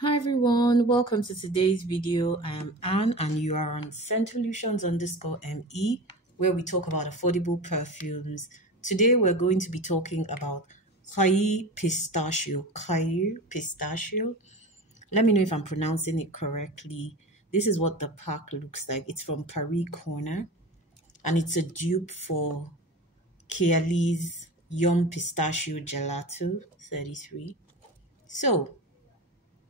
Hi everyone, welcome to today's video. I am Anne and you are on Scentolutions_ME where we talk about affordable perfumes. Today we're going to be talking about Khair Pistachio. Khair Pistachio. Let me know if I'm pronouncing it correctly. This is what the pack looks like. It's from Paris Corner and it's a dupe for Kayali's Yum Pistachio Gelato 33. So,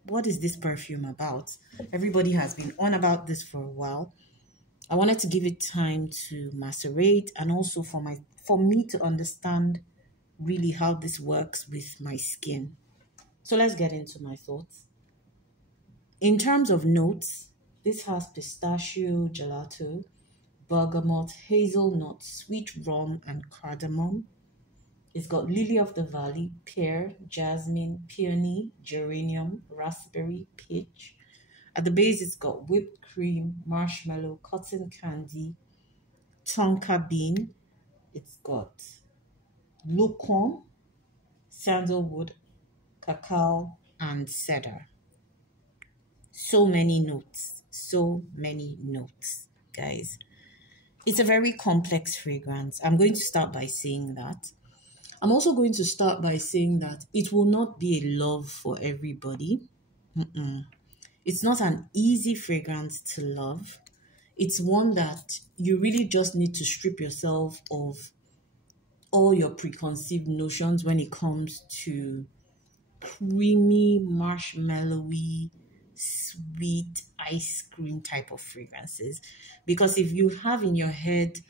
what is this perfume about? Everybody has been on about this for a while. I wanted to give it time to macerate and also for me to understand really how this works with my skin. So let's get into my thoughts. In terms of notes, this has pistachio, gelato, bergamot, hazelnut, sweet rum, and cardamom. It's got lily of the valley, pear, jasmine, peony, geranium, raspberry, peach. At the base, it's got whipped cream, marshmallow, cotton candy, tonka bean. It's got lucon, sandalwood, cacao, and cedar. So many notes, guys. It's a very complex fragrance. I'm going to start by saying that. I'm also going to start by saying that it will not be a love for everybody. It's not an easy fragrance to love. It's one that you really just need to strip yourself of all your preconceived notions when it comes to creamy, marshmallowy, sweet ice cream type of fragrances. Because if you have in your head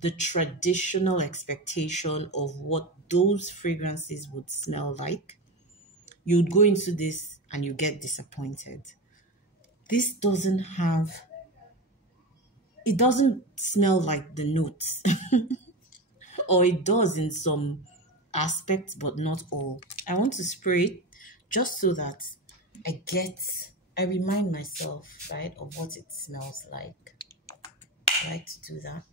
the traditional expectation of what those fragrances would smell like, you'd go into this and you get disappointed. This it doesn't smell like the notes. Or it does in some aspects, but not all. I want to spray it just so that I remind myself, right, of what it smells like. I like to do that.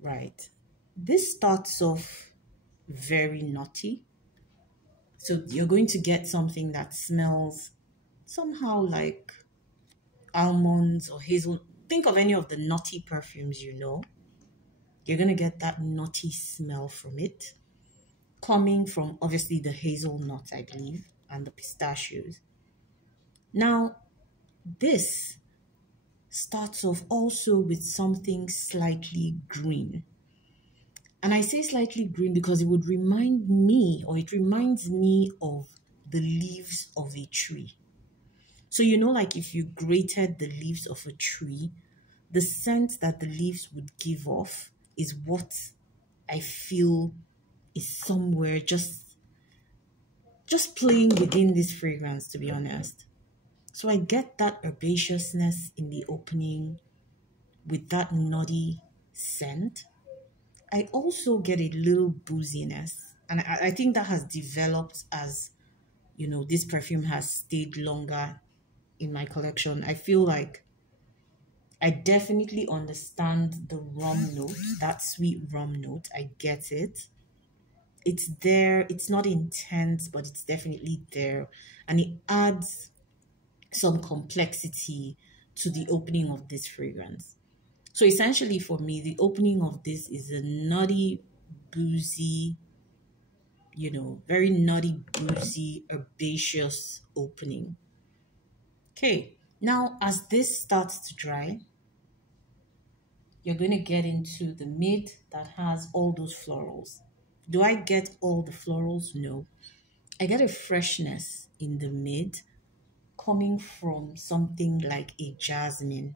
Right. This starts off very nutty. So you're going to get something that smells somehow like almonds or hazel. Think of any of the nutty perfumes you know. You're going to get that nutty smell from it, coming from obviously the hazelnut, I believe, and the pistachios. Now, this starts off also with something slightly green. And I say slightly green because it reminds me of the leaves of a tree. So, like if you grated the leaves of a tree, the scent that the leaves would give off is what I feel is somewhere just playing within this fragrance, to be honest. So I get that herbaceousness in the opening with that nutty scent. I also get a little booziness, and I think that has developed as this perfume has stayed longer in my collection. I feel like I definitely understand the rum note, that sweet rum note. I get it. It's there. It's not intense, but it's definitely there. And it adds some complexity to the opening of this fragrance. So essentially for me, the opening of this is a nutty, boozy, very nutty, boozy, herbaceous opening. Okay, now as this starts to dry, you're going to get into the mid that has all those florals. Do I get all the florals? No. I get a freshness in the mid coming from something like a jasmine.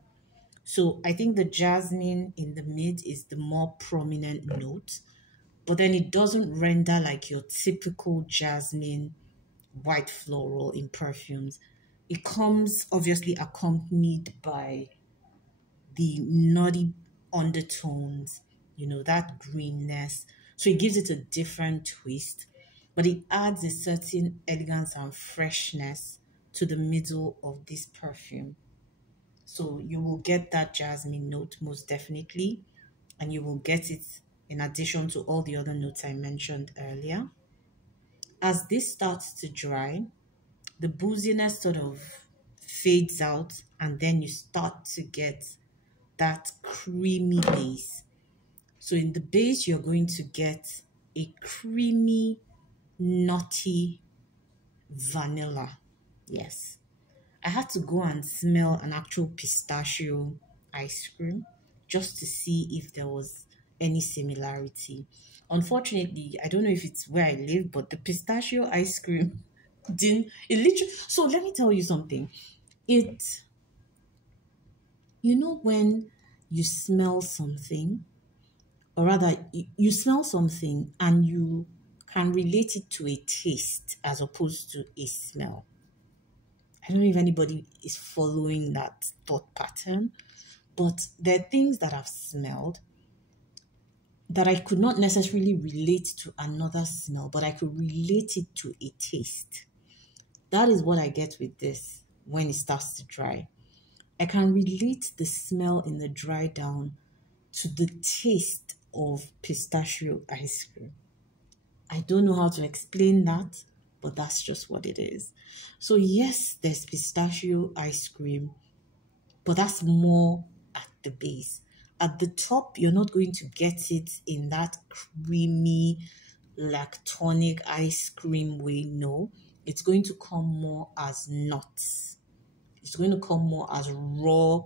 So I think the jasmine in the mid is the more prominent note, but then it doesn't render like your typical jasmine white floral in perfumes. It comes obviously accompanied by the nutty undertones, that greenness. So it gives it a different twist, but it adds a certain elegance and freshness to the middle of this perfume. So you will get that jasmine note most definitely, and you will get it in addition to all the other notes I mentioned earlier. As this starts to dry, the booziness sort of fades out, and then you start to get that creamy base. So in the base, you're going to get a creamy, nutty vanilla. Yes. I had to go and smell an actual pistachio ice cream just to see if there was any similarity. Unfortunately, I don't know if it's where I live, but the pistachio ice cream didn't, it literally, so let me tell you something. It, you know, when you smell something, or rather, you smell something and you can relate it to a taste as opposed to a smell. I don't know if anybody is following that thought pattern, but there are things that I've smelled that I could not necessarily relate to another smell, but I could relate it to a taste. That is what I get with this when it starts to dry. I can relate the smell in the dry down to the taste of pistachio ice cream. I don't know how to explain that, but that's just what it is. So yes, there's pistachio ice cream, but that's more at the base. At the top, you're not going to get it in that creamy, lactonic ice cream way. No, it's going to come more as nuts. It's going to come more as raw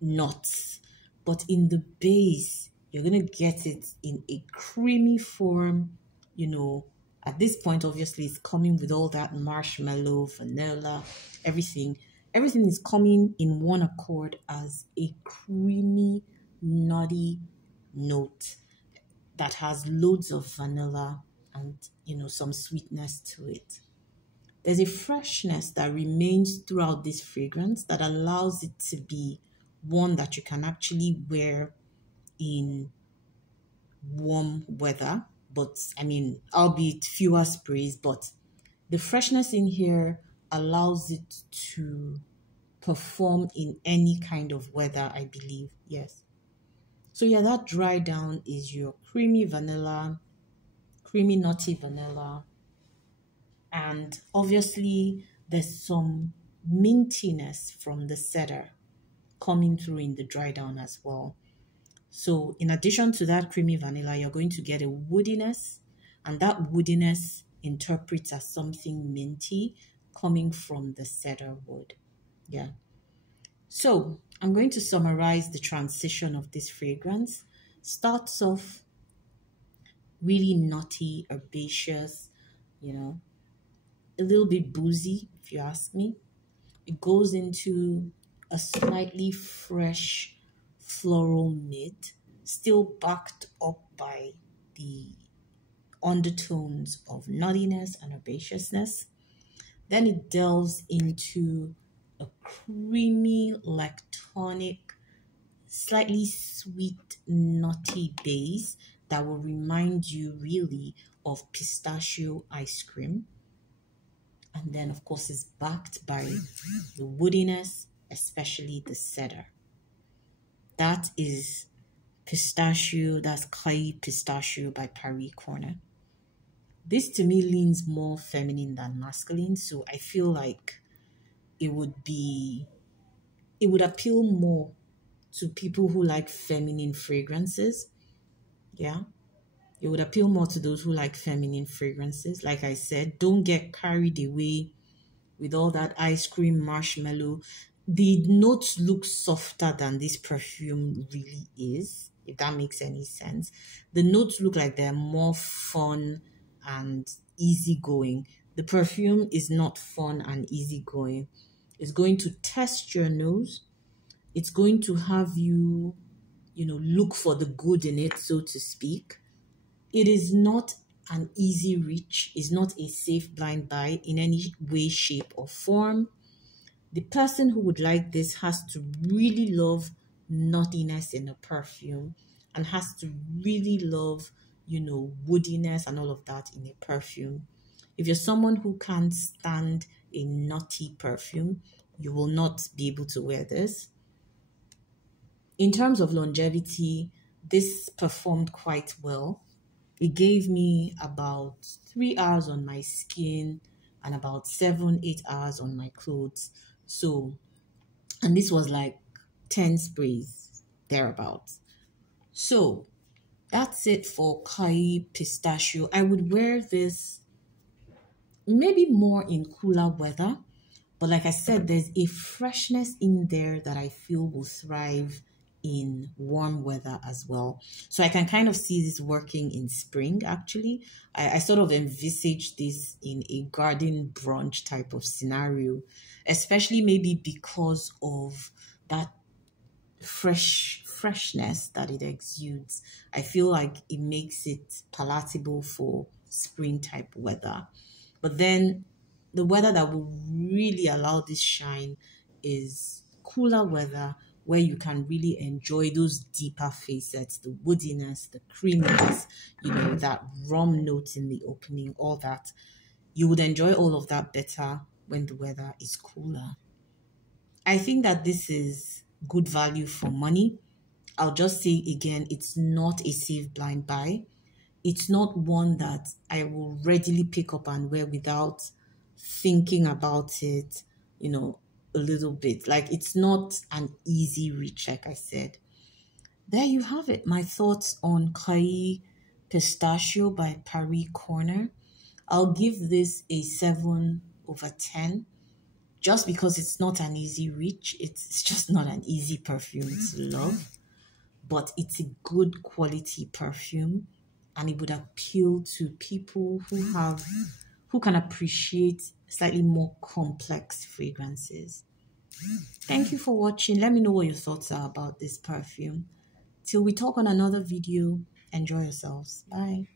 nuts. But in the base, you're going to get it in a creamy form. You know, at this point, obviously, it's coming with all that marshmallow, vanilla, everything. Everything is coming in one accord as a creamy, nutty note that has loads of vanilla and, you know, some sweetness to it. There's a freshness that remains throughout this fragrance that allows it to be one that you can actually wear in warm weather, but I mean, albeit fewer sprays, but the freshness in here allows it to perform in any kind of weather, I believe. Yes. So yeah, that dry down is your creamy vanilla, creamy nutty vanilla. And obviously there's some mintiness from the cedar coming through in the dry down as well. So in addition to that creamy vanilla, you're going to get a woodiness, and that woodiness interprets as something minty coming from the cedar wood. Yeah. So I'm going to summarize the transition of this fragrance. Starts off really nutty, herbaceous, you know, a little bit boozy, if you ask me. It goes into a slightly fresh floral mid, still backed up by the undertones of nuttiness and herbaceousness. Then it delves into a creamy, lactonic, slightly sweet, nutty base that will remind you really of pistachio ice cream. And then, of course, it's backed by the woodiness, especially the cedar. That is pistachio, that's Khair Pistachio by Paris Corner. This to me leans more feminine than masculine, so I feel like it would appeal more to people who like feminine fragrances. Yeah. It would appeal more to those who like feminine fragrances. Like I said, don't get carried away with all that ice cream marshmallow. The notes look softer than this perfume really is, if that makes any sense. The notes look like they're more fun and easygoing. The perfume is not fun and easygoing. It's going to test your nose. It's going to have you, look for the good in it, so to speak. It is not an easy reach. It's not a safe blind buy in any way, shape, or form. The person who would like this has to really love nuttiness in a perfume and has to really love, woodiness and all of that in a perfume. If you're someone who can't stand a nutty perfume, you will not be able to wear this. In terms of longevity, this performed quite well. It gave me about 3 hours on my skin and about 7, 8 hours on my clothes. So, and this was like 10 sprays thereabouts. So that's it for Khair Pistachio. I would wear this maybe more in cooler weather, but like I said, there's a freshness in there that I feel will thrive in warm weather as well. So I can kind of see this working in spring actually. I sort of envisage this in a garden brunch type of scenario, especially maybe because of that freshness that it exudes. I feel like it makes it palatable for spring type weather. But then the weather that will really allow this shine is cooler weather where you can really enjoy those deeper facets, the woodiness, the creaminess, that rum note in the opening, all that. You would enjoy all of that better when the weather is cooler. I think that this is good value for money. I'll just say again, it's not a safe blind buy. It's not one that I will readily pick up and wear without thinking about it, a little bit. Like it's not an easy reach, like I said. There you have it. My thoughts on Khair Pistachio by Paris Corner. I'll give this a 7/10 just because it's not an easy reach. It's just not an easy perfume to love, but it's a good quality perfume and it would appeal to people who can appreciate slightly more complex fragrances. Thank you for watching. Let me know what your thoughts are about this perfume. Till we talk on another video, enjoy yourselves. Bye.